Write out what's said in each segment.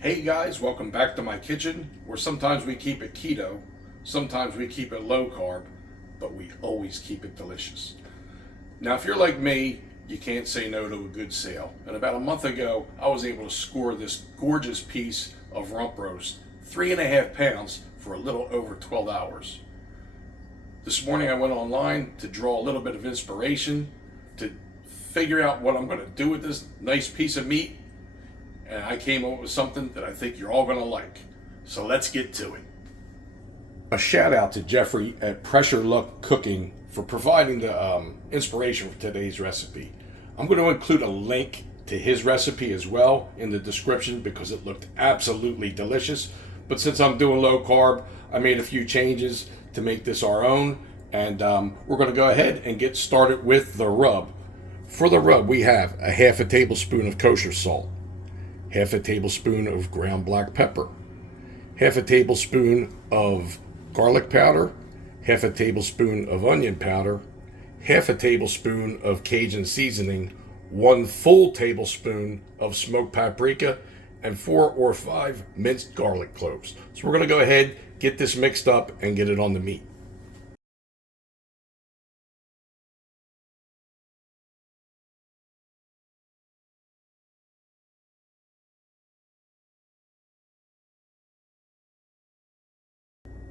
Hey guys, welcome back to my kitchen, where sometimes we keep it keto, sometimes we keep it low carb, but we always keep it delicious. Now, if you're like me, you can't say no to a good sale. And about a month ago, I was able to score this gorgeous piece of rump roast, 3.5 pounds, for a little over 12 hours. This morning I went online to draw a little bit of inspiration, to figure out what I'm going to do with this nice piece of meat. And I came up with something that I think you're all going to like. So let's get to it. A shout out to Jeffrey at Pressure Luck Cooking for providing the inspiration for today's recipe. I'm going to include a link to his recipe as well in the description because it looked absolutely delicious. But since I'm doing low carb, I made a few changes to make this our own. And we're going to go ahead and get started with the rub. For the rub, we have a half a tablespoon of kosher salt, half a tablespoon of ground black pepper, half a tablespoon of garlic powder, half a tablespoon of onion powder, half a tablespoon of Cajun seasoning, 1 full tablespoon of smoked paprika, and 4 or 5 minced garlic cloves. So we're going to go ahead, get this mixed up, and get it on the meat.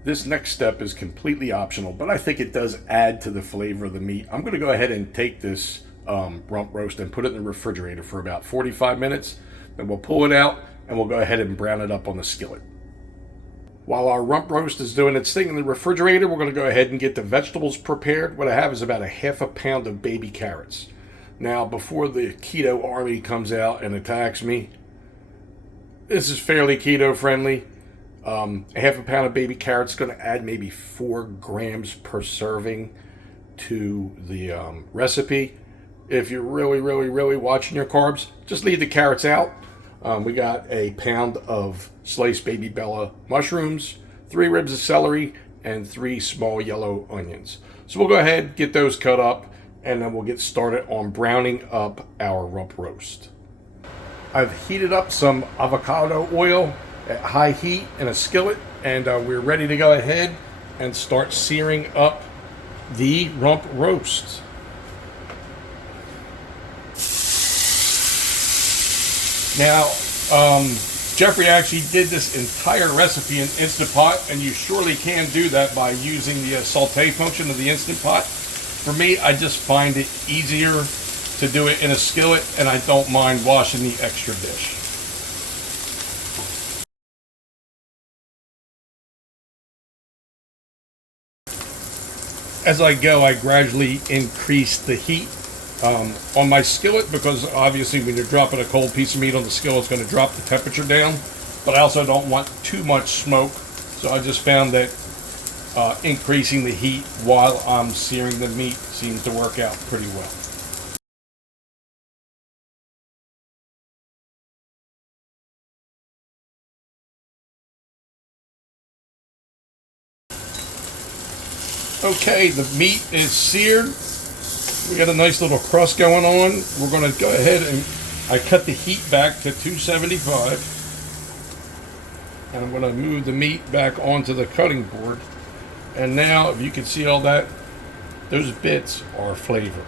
This next step is completely optional, but I think it does add to the flavor of the meat. I'm going to go ahead and take this rump roast and put it in the refrigerator for about 45 minutes. Then we'll pull it out and we'll go ahead and brown it up on the skillet. While our rump roast is doing its thing in the refrigerator, we're going to go ahead and get the vegetables prepared. What I have is about a half a pound of baby carrots. Now, before the keto army comes out and attacks me, this is fairly keto friendly. A half a pound of baby carrots is going to add maybe 4 grams per serving to the recipe. If you're really watching your carbs, just leave the carrots out. We got a pound of sliced baby bella mushrooms, 3 ribs of celery, and 3 small yellow onions. So we'll go ahead, get those cut up, and then we'll get started on browning up our rump roast. I've heated up some avocado oil at high heat in a skillet, and we're ready to go ahead and start searing up the rump roast. Now, Jeffrey actually did this entire recipe in Instant Pot, and you surely can do that by using the saute function of the Instant Pot. For me, I just find it easier to do it in a skillet, and I don't mind washing the extra dish. As I go, I gradually increase the heat on my skillet because obviously when you're dropping a cold piece of meat on the skillet, it's going to drop the temperature down. But I also don't want too much smoke, so I just found that increasing the heat while I'm searing the meat seems to work out pretty well. Okay, the meat is seared. We got a nice little crust going on. We're going to go ahead and I cut the heat back to 275. And I'm going to move the meat back onto the cutting board. And now, if you can see all that, those bits are flavor.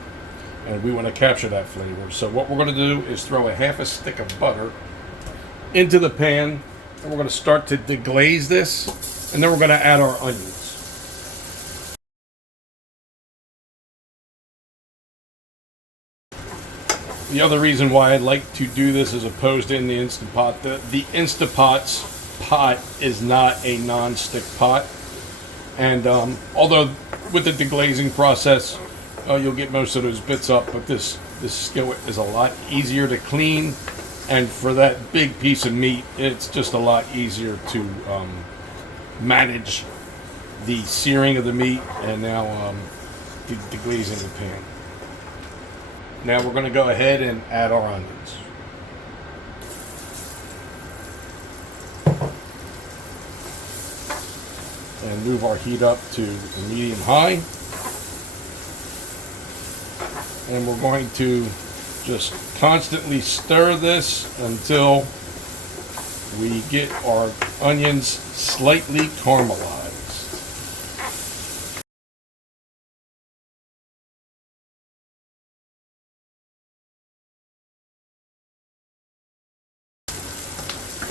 And we want to capture that flavor. So what we're going to do is throw a half a stick of butter into the pan. And we're going to start to deglaze this. And then we're going to add our onions. The other reason why I like to do this as opposed to in the Instant Pot, the Instant Pot's pot is not a non-stick pot. And although with the deglazing process, you'll get most of those bits up, but this skillet is a lot easier to clean. And for that big piece of meat, it's just a lot easier to manage the searing of the meat and now deglazing the pan. Now we're going to go ahead and add our onions. And move our heat up to medium high. And we're going to just constantly stir this until we get our onions slightly caramelized.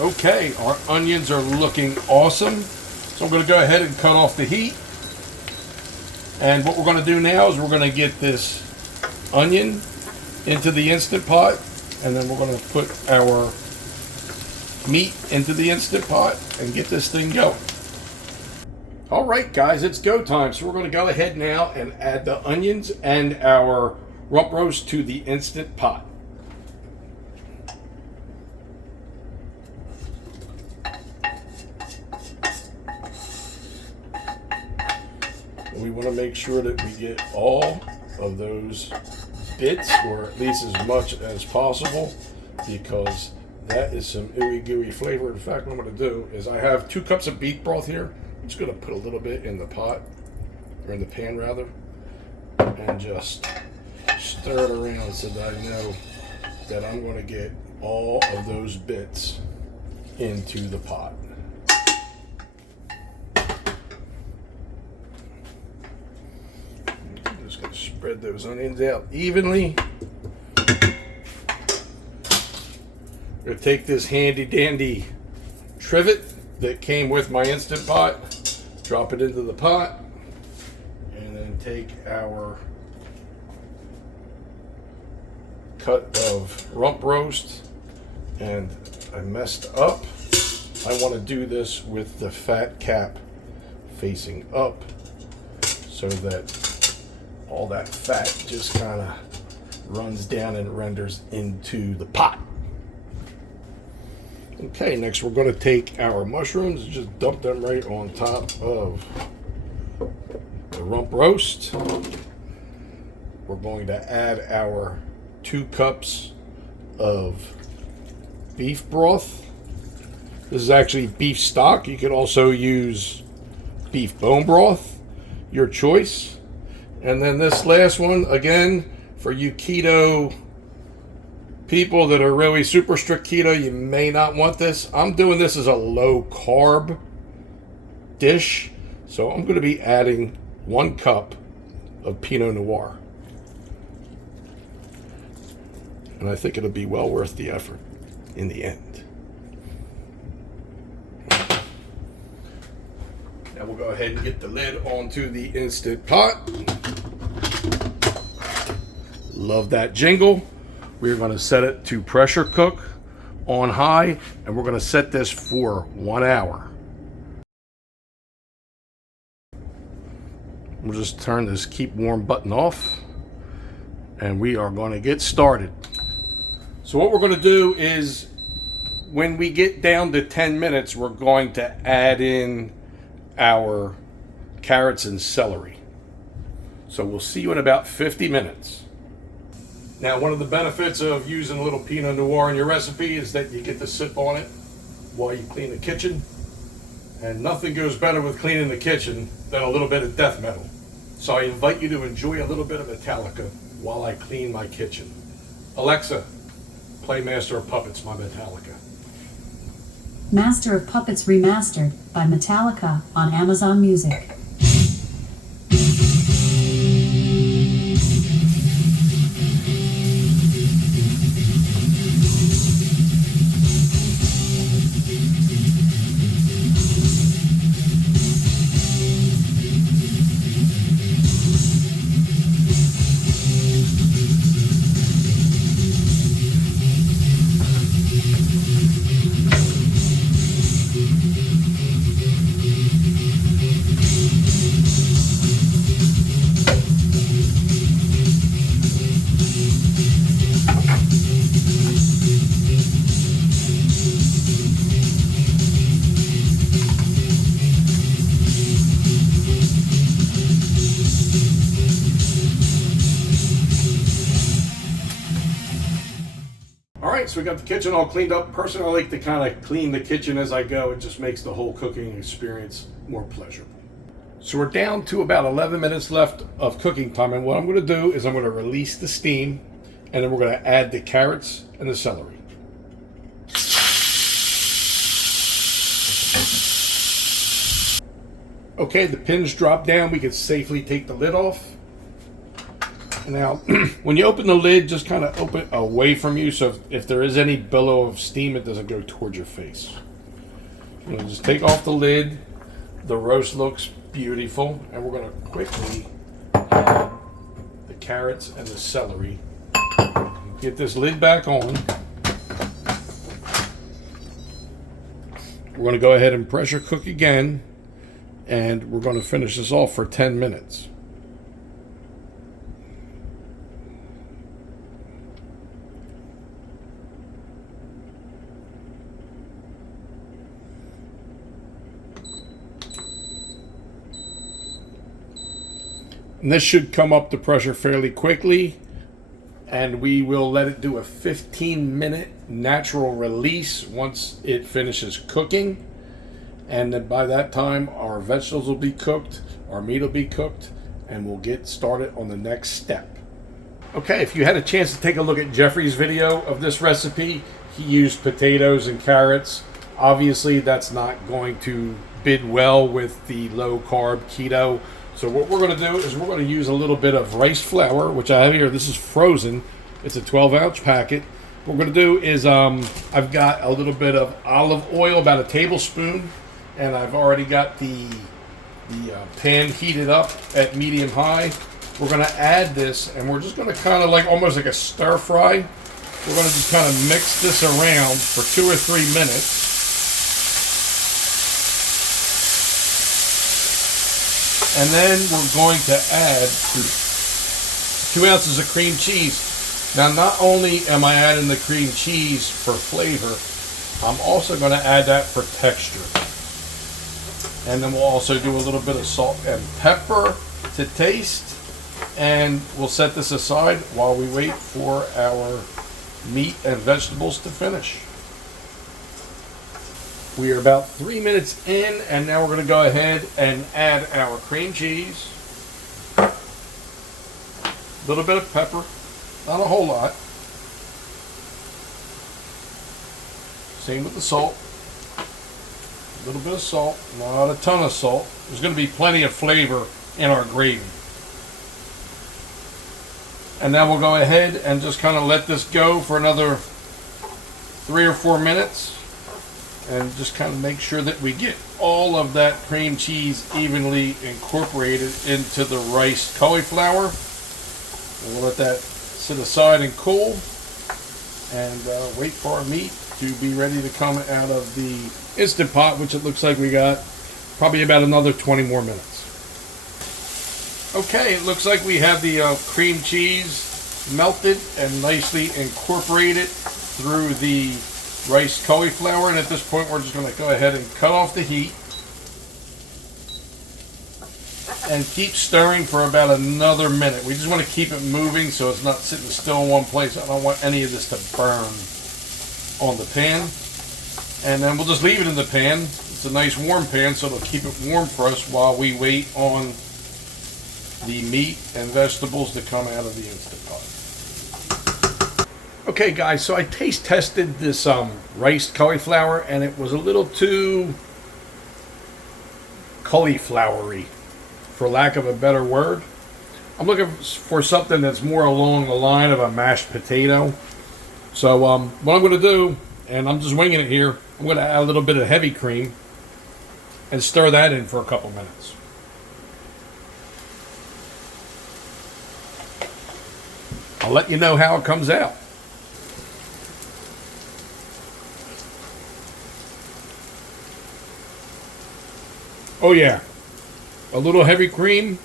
Okay, our onions are looking awesome. So I'm going to go ahead and cut off the heat. And what we're going to do now is we're going to get this onion into the Instant Pot. And then we're going to put our meat into the Instant Pot and get this thing going. All right, guys, it's go time. So we're going to go ahead now and add the onions and our rump roast to the Instant Pot. We want to make sure that we get all of those bits, or at least as much as possible, because that is some ooey gooey flavor. In fact, what I'm going to do is I have 2 cups of beef broth here. I'm just going to put a little bit in the pot, or in the pan rather, and just stir it around so that I know that I'm going to get all of those bits into the pot. Just going to spread those onions out evenly. I'm going to take this handy dandy trivet that came with my Instant Pot, drop it into the pot, and then take our cut of rump roast, and I messed up. I want to do this with the fat cap facing up so that all that fat just kind of runs down and renders into the pot. Okay, next we're going to take our mushrooms and just dump them right on top of the rump roast. We're going to add our 2 cups of beef broth. This is actually beef stock. You could also use beef bone broth, your choice. And then this last one, again, for you keto people that are really super strict keto, you may not want this. I'm doing this as a low carb dish, so I'm going to be adding 1 cup of Pinot Noir. And I think it'll be well worth the effort in the end. Now we'll go ahead and get the lid onto the Instant Pot. Love that jingle. We're going to set it to pressure cook on high, and we're going to set this for 1 hour. We'll just turn this keep warm button off, and we are going to get started. So what we're going to do is, when we get down to 10 minutes, we're going to add in our carrots and celery. So we'll see you in about 50 minutes. Now, one of the benefits of using a little Pinot Noir in your recipe is that you get to sip on it while you clean the kitchen. And nothing goes better with cleaning the kitchen than a little bit of death metal. So I invite you to enjoy a little bit of Metallica while I clean my kitchen. Alexa, play Master of Puppets, my Metallica. Master of Puppets Remastered by Metallica on Amazon Music. So we got the kitchen all cleaned up. Personally, I like to kind of clean the kitchen as I go. It just makes the whole cooking experience more pleasurable. So we're down to about 11 minutes left of cooking time. And what I'm going to do is I'm going to release the steam, and then we're going to add the carrots and the celery. Okay, the pins drop down. We can safely take the lid off. Now, when you open the lid, just kind of open it away from you, so if there is any billow of steam, it doesn't go towards your face. Just take off the lid. The roast looks beautiful, and we're going to quickly add the carrots and the celery. Get this lid back on. We're going to go ahead and pressure cook again, and we're going to finish this off for 10 minutes. And this should come up to pressure fairly quickly, and we will let it do a 15-minute natural release once it finishes cooking. And then by that time, our vegetables will be cooked, our meat will be cooked, and we'll get started on the next step. Okay, if you had a chance to take a look at Jeffrey's video of this recipe, he used potatoes and carrots. Obviously, that's not going to bid well with the low-carb keto. So what we're going to do is we're going to use a little bit of rice flour, which I have here. This is frozen. It's a 12-ounce packet. What we're going to do is I've got a little bit of olive oil, about a tablespoon, and I've already got the pan heated up at medium high. We're going to add this, and we're just going to kind of like almost like a stir fry. We're going to just kind of mix this around for 2 or 3 minutes. And then we're going to add 2 ounces of cream cheese. Now, not only am I adding the cream cheese for flavor, I'm also going to add that for texture. And then we'll also do a little bit of salt and pepper to taste. And we'll set this aside while we wait for our meat and vegetables to finish. We are about 3 minutes in, and now we're going to go ahead and add our cream cheese, a little bit of pepper, not a whole lot. Same with the salt, a little bit of salt, not a ton of salt. There's going to be plenty of flavor in our gravy. And now we'll go ahead and just kind of let this go for another 3 or 4 minutes. And just kind of make sure that we get all of that cream cheese evenly incorporated into the riced cauliflower. And we'll let that sit aside and cool, and wait for our meat to be ready to come out of the Instant Pot, which it looks like we got probably about another 20 more minutes. Okay, it looks like we have the cream cheese melted and nicely incorporated through the rice cauliflower, and at this point we're just going to go ahead and cut off the heat and keep stirring for about another minute. We just want to keep it moving so it's not sitting still in one place. I don't want any of this to burn on the pan. And then we'll just leave it in the pan. It's a nice warm pan, so it'll keep it warm for us while we wait on the meat and vegetables to come out of the Instant Pot. Okay guys, so I taste tested this riced cauliflower, and it was a little too cauliflowery, for lack of a better word. I'm looking for something that's more along the line of a mashed potato. So what I'm going to do, and I'm just winging it here, I'm going to add a little bit of heavy cream and stir that in for a couple minutes. I'll let you know how it comes out. Oh yeah, a little heavy cream,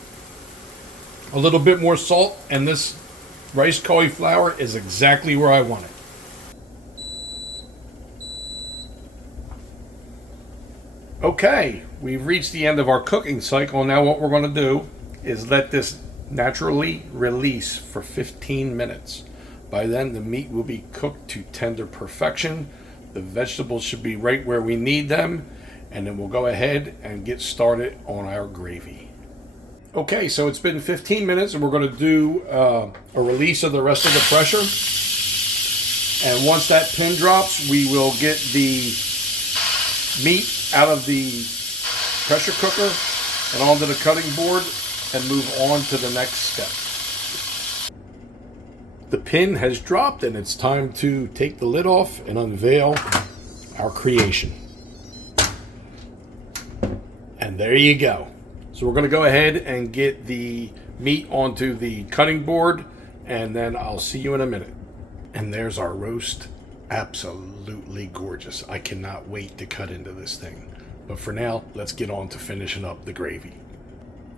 a little bit more salt, and this rice cauliflower is exactly where I want it. Okay, we've reached the end of our cooking cycle. Now what we're going to do is let this naturally release for 15 minutes. By then the meat will be cooked to tender perfection. The vegetables should be right where we need them. And then we'll go ahead and get started on our gravy. Okay, so it's been 15 minutes, and we're going to do a release of the rest of the pressure. And once that pin drops, we will get the meat out of the pressure cooker, and onto the cutting board and move on to the next step. The pin has dropped and it's time to take the lid off and unveil our creation. And there you go. So we're going to go ahead and get the meat onto the cutting board, and then I'll see you in a minute. And there's our roast. Absolutely gorgeous. I cannot wait to cut into this thing. But for now, let's get on to finishing up the gravy.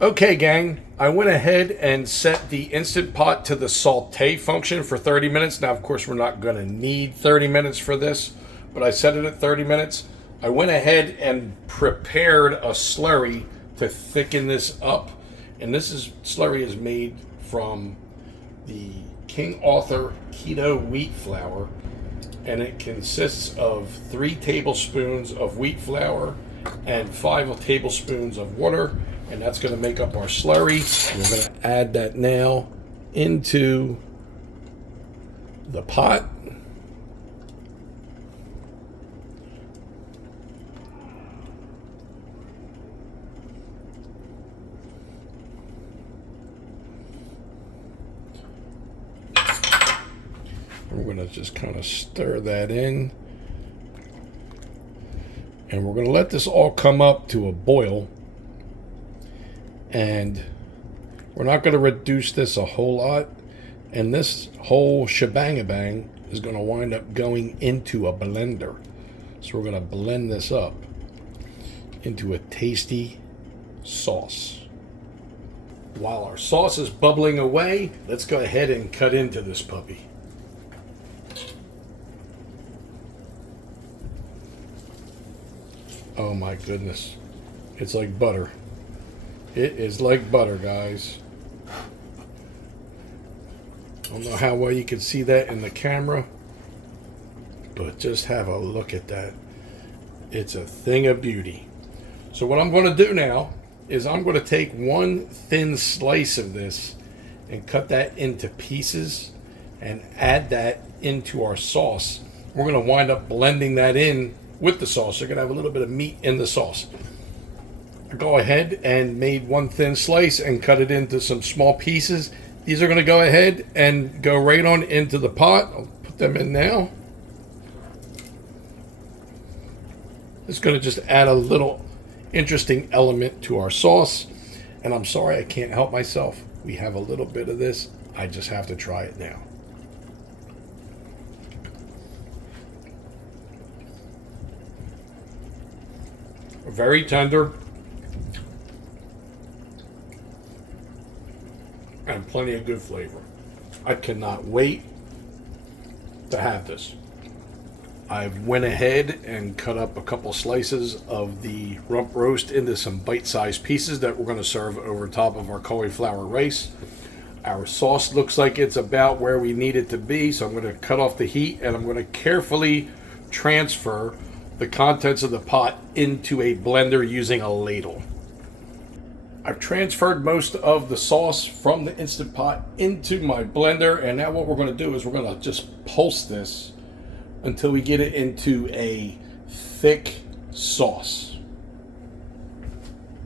Okay, gang, I went ahead and set the Instant Pot to the saute function for 30 minutes. Now, of course, we're not going to need 30 minutes for this, but I set it at 30 minutes. I went ahead and prepared a slurry to thicken this up. And this slurry is made from the King Arthur Keto wheat flour. And it consists of 3 tablespoons of wheat flour and 5 tablespoons of water. And that's going to make up our slurry. We're going to add that now into the pot. We're going to just kind of stir that in. And we're going to let this all come up to a boil. And we're not going to reduce this a whole lot. And this whole shebang-a-bang is going to wind up going into a blender. So we're going to blend this up into a tasty sauce. While our sauce is bubbling away, let's go ahead and cut into this puppy. Oh my goodness. It's like butter. It is like butter, guys. I don't know how well you can see that in the camera, but just have a look at that. It's a thing of beauty. So what I'm going to do now is I'm going to take one thin slice of this and cut that into pieces and add that into our sauce. We're going to wind up blending that in with the sauce. You're going to have a little bit of meat in the sauce. I go ahead and made one thin slice and cut it into some small pieces. These are going to go ahead and go right on into the pot. I'll put them in now. It's going to just add a little interesting element to our sauce. And I'm sorry I can't help myself. We have a little bit of this. I just have to try it now. Very tender. And plenty of good flavor. I cannot wait to have this. I went ahead and cut up a couple slices of the rump roast into some bite-sized pieces that we're going to serve over top of our cauliflower rice. Our sauce looks like it's about where we need it to be, so I'm going to cut off the heat and I'm going to carefully transfer the contents of the pot into a blender using a ladle. I've transferred most of the sauce from the Instant Pot into my blender, and now what we're going to do is we're going to just pulse this until we get it into a thick sauce.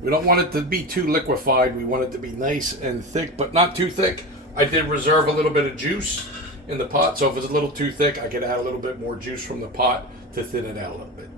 We don't want it to be too liquefied. We want it to be nice and thick, but not too thick. I did reserve a little bit of juice in the pot, so if it's a little too thick, I could add a little bit more juice from the pot to thin it out a little bit.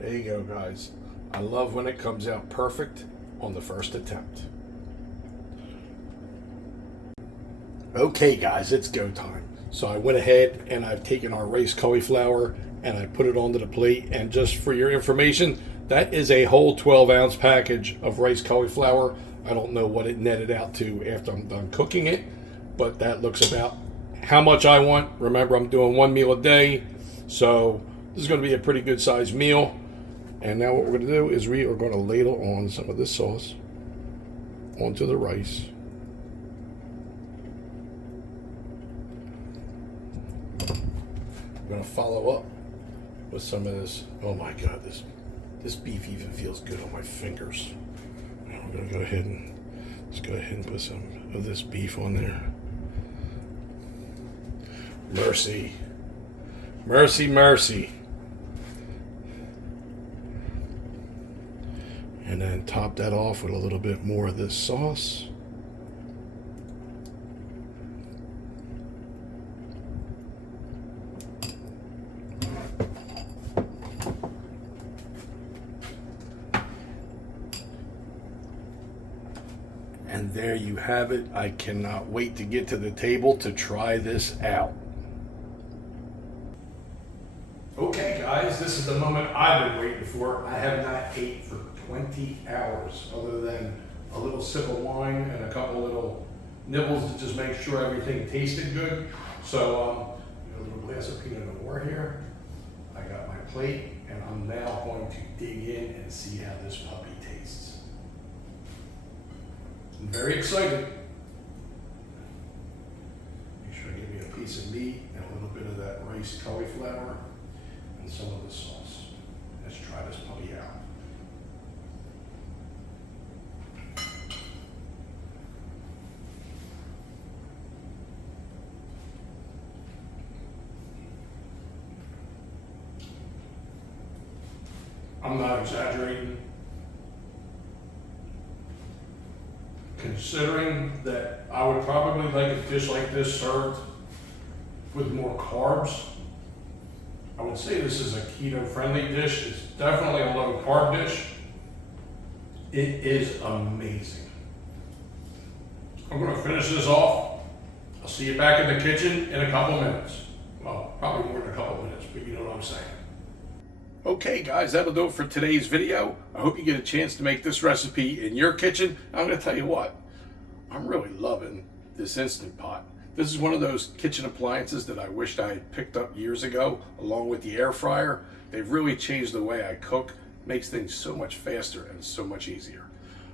There you go, guys. I love when it comes out perfect on the first attempt. Okay, guys, it's go time. So I went ahead and I've taken our rice cauliflower and I put it onto the plate. And just for your information, that is a whole 12-ounce package of rice cauliflower. I don't know what it netted out to after I'm done cooking it, but that looks about how much I want. Remember, I'm doing 1 meal a day, so this is going to be a pretty good sized meal. And now what we're going to do is we are going to ladle on some of this sauce onto the rice. I'm going to follow up with some of this. Oh my God, this beef even feels good on my fingers. I'm going to go ahead and put some of this beef on there. Mercy, mercy, mercy. And then top that off with a little bit more of this sauce. And there you have it. I cannot wait to get to the table to try this out. Okay guys, this is the moment I've been waiting for. I have not ate for 20 hours other than a little sip of wine and a couple little nibbles to just make sure everything tasted good. So a little glass of Pinot Noir here. I got my plate and I'm now going to dig in and see how this puppy tastes. I'm very excited. Make sure I give me a piece of meat and a little bit of that rice cauliflower and some of the sauce. Let's try this puppy out. I'm not exaggerating. Considering that I would probably like a dish like this served with more carbs, I would say this is a keto friendly dish. It's definitely a low carb dish. It is amazing. I'm going to finish this off. I'll see you back in the kitchen in a couple minutes. Well, probably more than a couple minutes, but you know what I'm saying. Okay guys, that'll do it for today's video. I hope you get a chance to make this recipe in your kitchen. I'm going to tell you what, I'm really loving this Instant Pot. This is one of those kitchen appliances that I wished I had picked up years ago, along with the air fryer. They've really changed the way I cook, makes things so much faster and so much easier.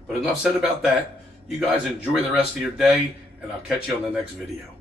But enough said about that. You guys enjoy the rest of your day, and I'll catch you on the next video.